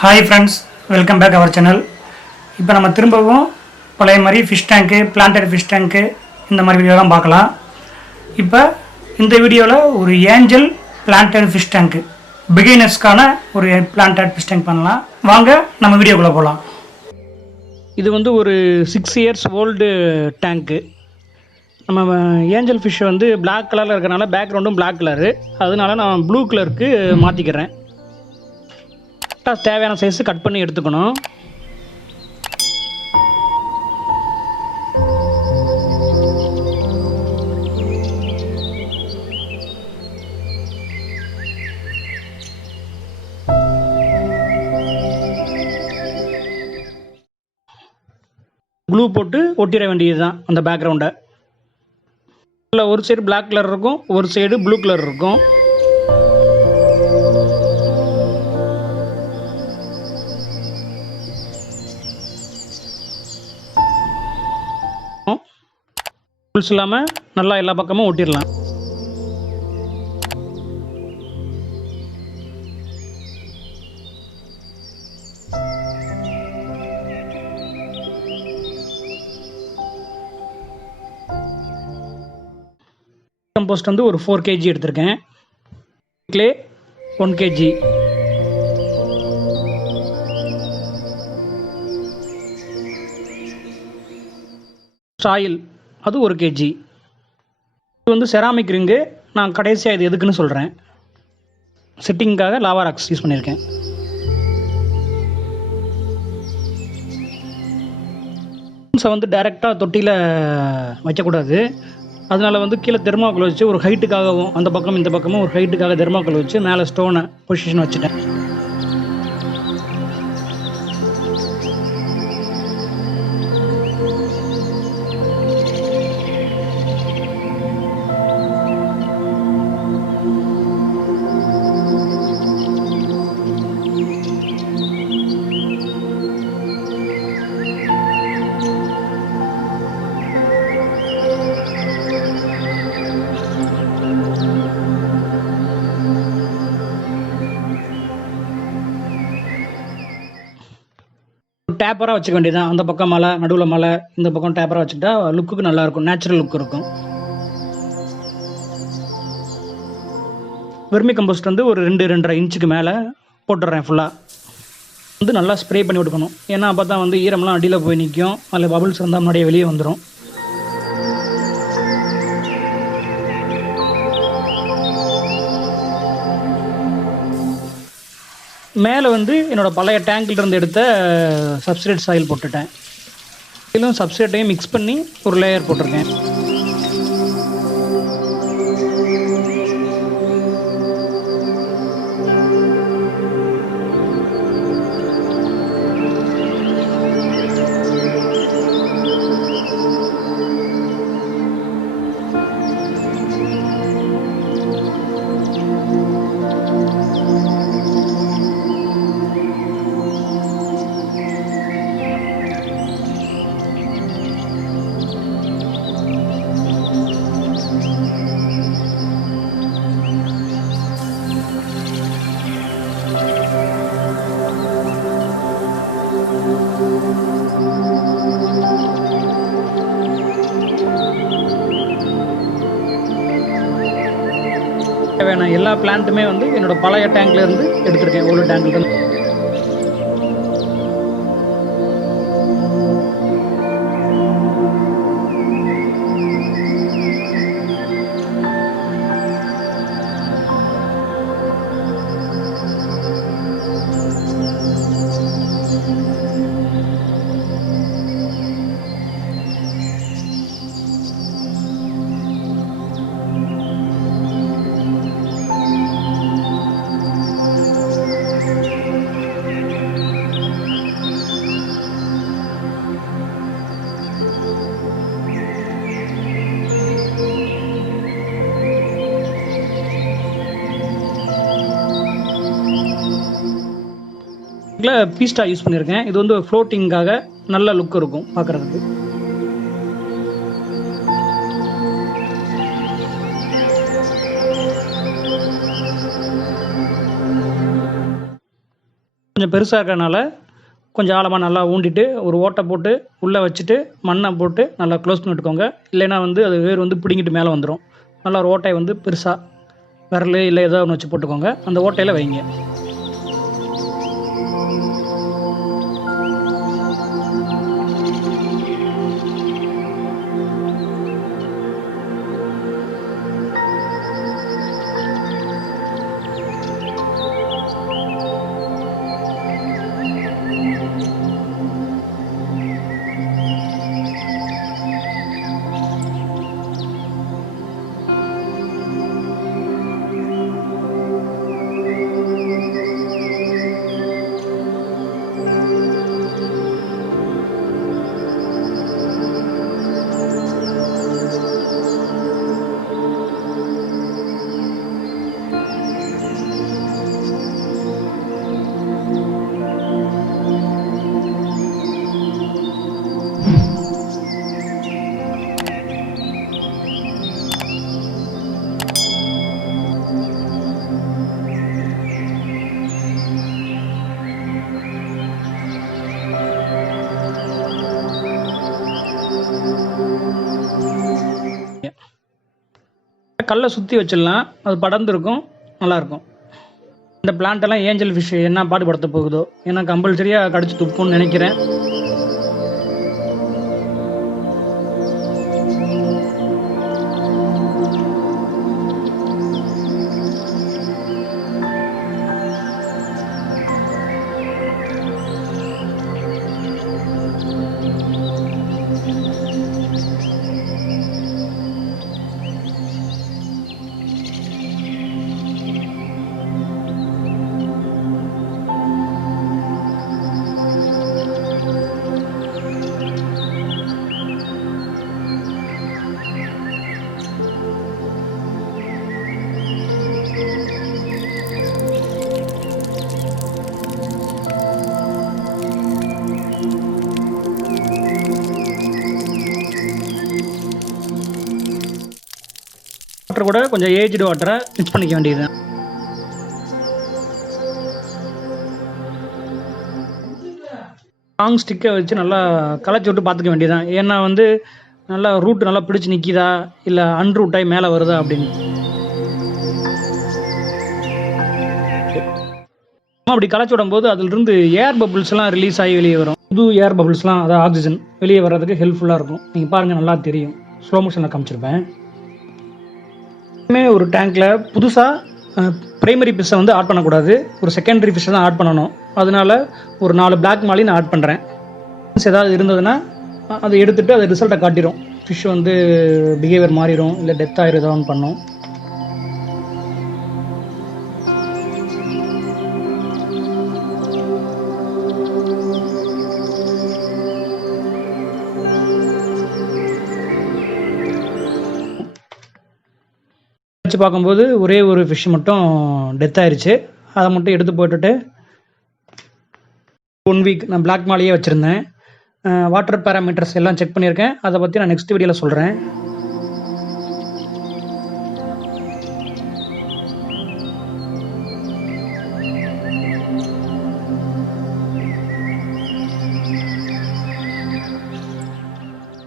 Hi friends, welcome back our channel. இப்போ நம்ம திரும்பவும் பழைய மாதிரி fish tank, planted fish tank இந்த மாதிரி வீடியோ தான் பார்க்கலாம். இப்போ இந்த வீடியோவில் ஒரு ஏஞ்சல் பிளான்டட் ஃபிஷ் டேங்க்கு பிகினர்ஸ்க்கான ஒரு பிளான்டட் ஃபிஷ் டேங்க் பண்ணலாம். வாங்க நம்ம வீடியோக்குள்ளே போகலாம். இது வந்து ஒரு 6 இயர்ஸ் ஓல்டு டேங்க்கு. நம்ம ஏஞ்சல் ஃபிஷ் வந்து பிளாக் கலரில் இருக்கிறனால பேக்ரவுண்டும் பிளாக் கலரு, அதனால நான் ப்ளூ கலருக்கு மாற்றிக்கிறேன். தேவையான சைஸு கட் பண்ணி எடுத்துக்கணும். க்ளூ போட்டு ஒட்டிட வேண்டியது தான் அந்த பேக்ரவுண்டை. இல்லை, ஒரு சைடு பிளாக் கலர் இருக்கும், ஒரு சைடு ப்ளூ கலர் இருக்கும். புல்ஸ் இல்லாமல் நல்லா எல்லா பக்கமும் ஒட்டிடலாம். கம்போஸ்ட் வந்து ஒரு 4 kg எடுத்திருக்கேன். Clay 1 kg. சாயில் அது 1 kg. இது வந்து செராமிக் ரிங்கு. நான் கடைசியாக இது எதுக்குன்னு சொல்கிறேன். செட்டிங்காக லாவா ராக்ஸ் யூஸ் பண்ணியிருக்கேன். வந்து டைரெக்டாக தொட்டியில் வைக்கக்கூடாது. அதனால் வந்து கீழே தெர்மாக்கோல் வச்சு ஒரு ஹைட்டுக்காகவும் அந்த பக்கம் இந்த பக்கமும் ஒரு ஹைட்டுக்காக தெர்மாக்கோல் வச்சு மேலே ஸ்டோனை பொசிஷன் வச்சுட்டேன். டேப்பராக வச்சுக்க வேண்டியதான். அந்த பக்கம் மலை, நடுவில் மலை, இந்த பக்கம் டேப்பராக வச்சுக்கிட்டா லுக்குக்கு நல்லாயிருக்கும், நேச்சுரல் லுக் இருக்கும். வெர்மி கம்போஸ்ட் வந்து ஒரு 2-2.5 இன்ச்சுக்கு மேலே போட்டுடுறேன். ஃபுல்லாக வந்து நல்லா ஸ்ப்ரே பண்ணி விட்டுக்கணும். ஏன்னா அப்போ தான் வந்து ஈரம்லாம் அடியில் போய் நிற்கும். அதில் பபுள்ஸ் இருந்தால் முன்னாடியே வெளியே வந்துடும். மேலே வந்து என்னோடய பழைய டேங்க்லேருந்து எடுத்த சப்ஸ்ட்ரேட் சாயில் போட்டுட்டேன். இதிலும் சப்ஸ்ட்ரேட்டையும் மிக்ஸ் பண்ணி ஒரு லேயர் போட்டிருக்கேன். தேவையான எல்லா பிளான்ட்டுமே வந்து என்னோடய பழைய டேங்க்லேருந்து எடுத்திருக்கேன். ஓல்டு டேங்க்லேருந்து. பீஸ்டா யூஸ் பண்ணியிருக்கேன். இது வந்து ஃப்ளோட்டிங்காக நல்ல லுக் இருக்கும் பார்க்குறதுக்கு. கொஞ்சம் பெருசாக இருக்கிறனால கொஞ்சம் ஆழமாக நல்லா ஊண்டிட்டு ஒரு ஓட்டை போட்டு உள்ளே வச்சுட்டு மண்ணை போட்டு நல்லா க்ளோஸ் பண்ணி விட்டுக்கோங்க. இல்லைன்னா வந்து அது வேர் வந்து பிடிங்கிட்டு மேலே வந்துடும். நல்லா ஒரு ஓட்டையை வந்து பெருசாக விரல் இல்லை ஏதோ ஒன்று வச்சு போட்டுக்கோங்க. அந்த ஓட்டையில் வைங்க. கல்லை சுற்றி வச்சிடலாம். அது படர்ந்துருக்கும், நல்லாயிருக்கும். இந்த பிளான்ட்டெல்லாம் ஏஞ்சல் ஃபிஷ் என்ன பாடுபடுத்த போகுதோ, ஏன்னா கம்பல்சரியாக கடிச்சு துப்புன்னு நினைக்கிறேன். வாட்டர் கூட கொஞ்சம் ஏஜ்டு வாட்டரை மிக்ஸ் பண்ணிக்க வேண்டியது. லாங் ஸ்டிக்கை வச்சு நல்லா களைச்சி விட்டு பார்த்துக்க வேண்டியதான். ஏன்னா வந்து நல்லா ரூட் நல்லா பிடிச்சி நிற்கிதா இல்லை அன்ரூட்டாகி மேலே வருதா அப்படின்னு. அப்படி களைச்சி விடும்போது அதிலிருந்து ஏர் பபுள்ஸ்லாம் ரிலீஸ் ஆகி வெளியே வரும். புது ஏர் பபுள்ஸ்லாம், அதாவது ஆக்சிஜன் வெளியே வர்றதுக்கு ஹெல்ப்ஃபுல்லாக இருக்கும். நீங்கள் பாருங்கள், நல்லா தெரியும். ஸ்லோ மோஷனில் காமிச்சிருப்பேன். ஒரு டேங்க்கில் புதுசாக ப்ரைமரி ஃபிஷ்ஷை வந்து ஆட் பண்ணக்கூடாது, ஒரு செகண்டரி ஃபிஷ்ஷை தான் ஆட் பண்ணணும். அதனால ஒரு 4 பிளாக் மாலி நான் ஆட் பண்ணுறேன். ஏதாவது இருந்ததுன்னா அதை எடுத்துகிட்டு அது ரிசல்ட்டை காட்டிடும். ஃபிஷ் வந்து பிஹேவியர் மாறிடும், இல்லை டெத் ஆகிருதான்னு பண்ணும். வச்சு பார்க்கும்போது ஒரே ஒரு ஃபிஷ் மட்டும் டெத் ஆயிடுச்சு. அதை மட்டும் எடுத்து போட்டுட்டு 1 வீக் நான் பிளாக் மாலியே வச்சுருந்தேன். வாட்டர் பேராமீட்டர்ஸ் எல்லாம் செக் பண்ணியிருக்கேன். அதை பற்றி நான் நெக்ஸ்ட் வீடியோவில் சொல்கிறேன்.